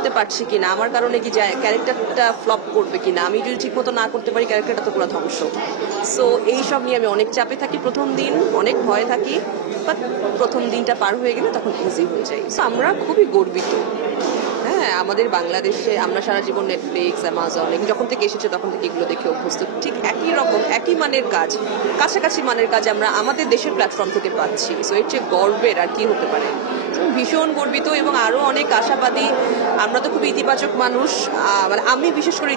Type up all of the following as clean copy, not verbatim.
করতে পারছি কিনা, আমার কারণে কি ক্যারেক্টারটা ফ্লপ করবে কিনা, আমি যদি ঠিক মতো না করতে পারি ক্যারেক্টারটা তো পুরো ধ্বংস। সো এইসব নিয়ে আমি অনেক চাপে থাকি প্রথম দিন, অনেক ভয় থাকি, বাট প্রথম দিনটা পার হয়ে গেলে তখন ইজি হয়ে যায়। সো আমরা খুবই গর্বিত। হ্যাঁ, আমাদের বাংলাদেশে আমরা সারা জীবন নেটফ্লিক্স, অ্যামাজন যখন থেকে এসেছে তখন থেকে এগুলো দেখে অভ্যস্ত। ঠিক একই রকম একই মানের কাজ, কাছাকাছি মানের কাজ আমরা আমাদের দেশের প্ল্যাটফর্ম থেকে পাচ্ছি। সো এর চেয়ে গর্বের আর কি হতে পারে। ভীষণ গর্বিত এবং আরো অনেক আশাবাদী। আমরা তো খুব ইতিবাচক মানুষ, মানে আমি বিশেষ করে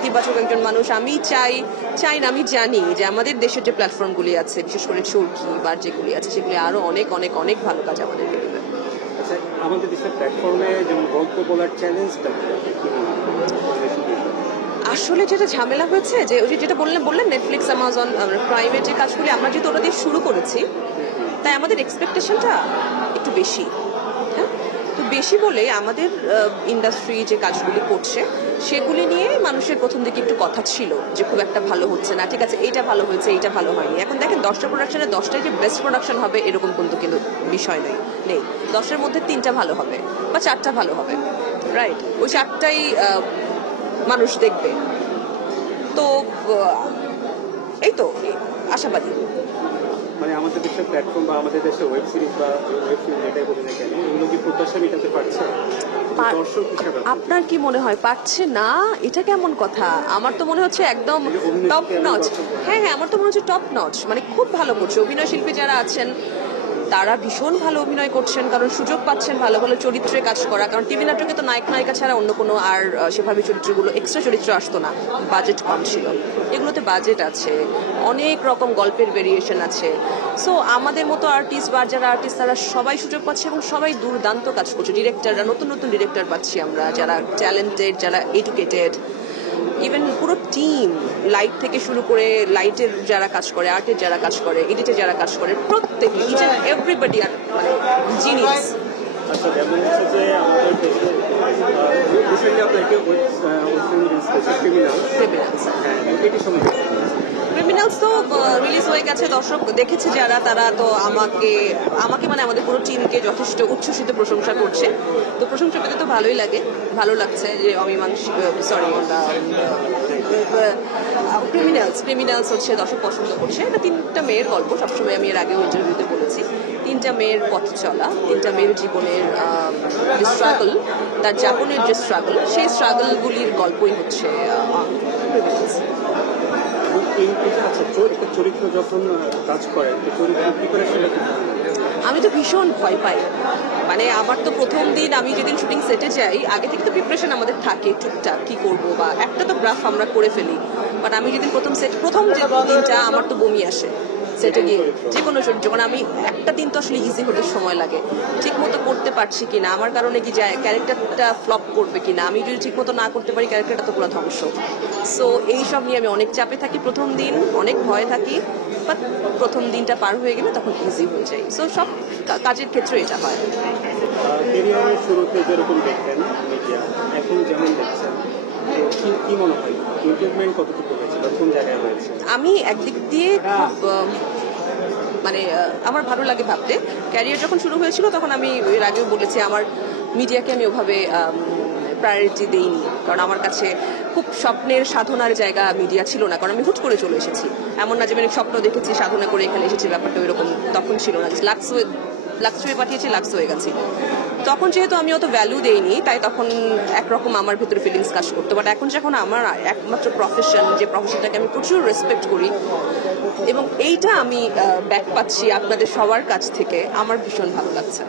ইতিবাচক একজন মানুষ। আমি চাই না, আমি জানি যে আমাদের দেশের যে প্ল্যাটফর্মগুলি আছে, বিশেষ করে চরকি বা যেগুলি আছে, সেগুলি আরো অনেক অনেক অনেক ভালো কাজ আমাদেরকে দেবে। আমাদের দেশের প্ল্যাটফর্মে যেমন গল্প বলার চ্যালেঞ্জটা আসলে যেটা ঝামেলা হয়েছে যে ওই যেটা বললেন নেটফ্লিক্স, অ্যামাজন, প্রাইভেট যে কাজগুলি আমরা যেহেতু ওটা দিয়ে শুরু করেছি, তাই আমাদের এক্সপেকটেশনটা একটু বেশি। হ্যাঁ, তো বেশি বলে আমাদের ইন্ডাস্ট্রি যে কাজগুলি করছে সেগুলি নিয়ে মানুষের প্রথম দিকে একটু কথা ছিল যে খুব একটা ভালো হচ্ছে না, ঠিক আছে এইটা ভালো হয়েছে এইটা ভালো হয়নি। এখন দেখেন 10টা প্রোডাকশনে 10টাই যে বেস্ট প্রোডাকশন হবে এরকম কিন্তু বিষয় নেই। 10এর মধ্যে 3টা ভালো হবে বা 4টা ভালো হবে, রাইট? ওই 4টাই মানুষ দেখবে। তো এই তো আশাবাদী। মানে আমাদের দেশের প্ল্যাটফর্ম বা আমাদের দেশের ওয়েব সিরিজ যেটাই বলি না কেন, এগুলো কি প্রত্যাশা মেটাতে পারছে? আপনার কি মনে হয় পারছে না? এটা কেমন কথা? আমার তো মনে হচ্ছে একদম টপ নচ। হ্যাঁ, আমার তো মনে হচ্ছে টপ নচ, মানে খুব ভালো করছে। অভিনয় শিল্পী যারা আছেন তারা ভীষণ ভালো অভিনয় করছেন, কারণ সুযোগ পাচ্ছেন ভালো ভালো চরিত্রে কাজ করা। কারণ টিভি নাটকে তো নায়ক নায়িকা ছাড়া অন্য কোনো আর সেভাবে চরিত্রগুলো এক্সট্রা চরিত্র আসতো না, বাজেট কম ছিল। এগুলোতে বাজেট আছে, অনেক রকম গল্পের ভেরিয়েশন আছে। সো আমাদের মতো আর্টিস্ট বা যারা আর্টিস্ট তারা সবাই সুযোগ পাচ্ছে এবং সবাই দুর্দান্ত কাজ করছে। ডিরেক্টররা, নতুন নতুন ডিরেক্টর পাচ্ছি আমরা, যারা ট্যালেন্টেড, যারা এডুকেটেড। ইভেন পুরো টিম, লাইট থেকে শুরু করে লাইটের যারা কাজ করে, আর্টের যারা কাজ করে, এডিটে যারা কাজ করে, প্রত্যেকে ইচ এন্ড এভরিবডি আর মানে জিনিয়াস। আচ্ছা, যেমন হচ্ছে যে আমাদের দেশে রিসেন্টলি আপনাকে ক্রিমিনালস তো রিলিজ হয়ে গেছে, দর্শক দেখেছে যারা, তারা তো আমাকে মানে আমাদের পুরো টিমকে যথেষ্ট উচ্ছ্বসিত প্রশংসা করছে। তো প্রশংসা পেতে তো ভালোই লাগে, ভালো লাগছে যে ক্রিমিনালস হচ্ছে দর্শক পছন্দ করছে। এটা 3টা মেয়ের গল্প, সবসময় আমি এর আগেও ইন্টারভিউতে বলেছি। 3টা মেয়ের পথ চলা, 3টা মেয়ের জীবনের যে স্ট্রাগল, তার যাপনের যে স্ট্রাগল, সেই স্ট্রাগলগুলির গল্পই হচ্ছে ক্রিমিনালস। চরিত্র যখন কাজ করেন, আমি তো ভীষণ ভয় পাই। মানে আমার তো প্রথম দিন, আমি যেদিন শুটিং সেটে যাই, আগে থেকে তো প্রিপারেশন আমাদের থাকে টুকটাক কি করব, বা একটা তো গ্রাফ আমরা করে ফেলি। বাট আমি যেদিন প্রথম যে দিনটা আমার তো বমি আসে সেটে গিয়ে, যে কোনো যখন আমি একটা দিন তো আসলে ইজি হতে সময় লাগে, ঠিক মতো করতে পারছি কিনা, আমার কারণে কি ক্যারেক্টারটা ফ্লপ করবে কিনা, আমি যদি ঠিক মতো না করতে পারি ক্যারেক্টারটা তো পুরো ধ্বংস। সো এইসব নিয়ে আমি অনেক চাপে থাকি প্রথম দিন, অনেক ভয় থাকি, বাট প্রথম দিনটা পার হয়ে গেলে তখন ইজি হয়ে যায়। সো সব কাজের ক্ষেত্রে এটা হয়। ক্যারিয়ারের শুরুতে যেরকম দেখতেন মিডিয়া, এখন যেমন দেখছেন, কি মনে হয় ইমপ্রুভমেন্ট কতটুকু হয়েছে বা কোন জায়গায় হয়েছে? আমি একদিক দিয়ে খুব মানে আমার ভালো লাগে ভাবতে, ক্যারিয়ার যখন শুরু হয়েছিল তখন আমি এর আগেও বলেছি আমার মিডিয়াকে আমি ওভাবে প্রায়োরিটি দেইনি, কারণ আমার কাছে খুব স্বপ্নের সাধনার জায়গা মিডিয়া ছিল না। কারণ আমি হুট করে চলে এসেছি, এমন না যে আমি স্বপ্ন দেখেছি সাধনা করে এখানে এসেছি, ব্যাপারটা ওইরকম তখন ছিল না। লাক্স হয়ে পাঠিয়েছি, লাক্স হয়ে গেছি। তখন যেহেতু আমি অত ভ্যালু দেইনি, তাই তখন একরকম আমার ভিতরে ফিলিংস কাজ করতো। বাট এখন যখন আমার একমাত্র প্রফেশন, যে প্রফেশনটাকে আমি প্রচুর রেসপেক্ট করি এবং এইটা আমি ব্যাক পাচ্ছি আপনাদের সবার কাছ থেকে, আমার ভীষণ ভালো লাগছে।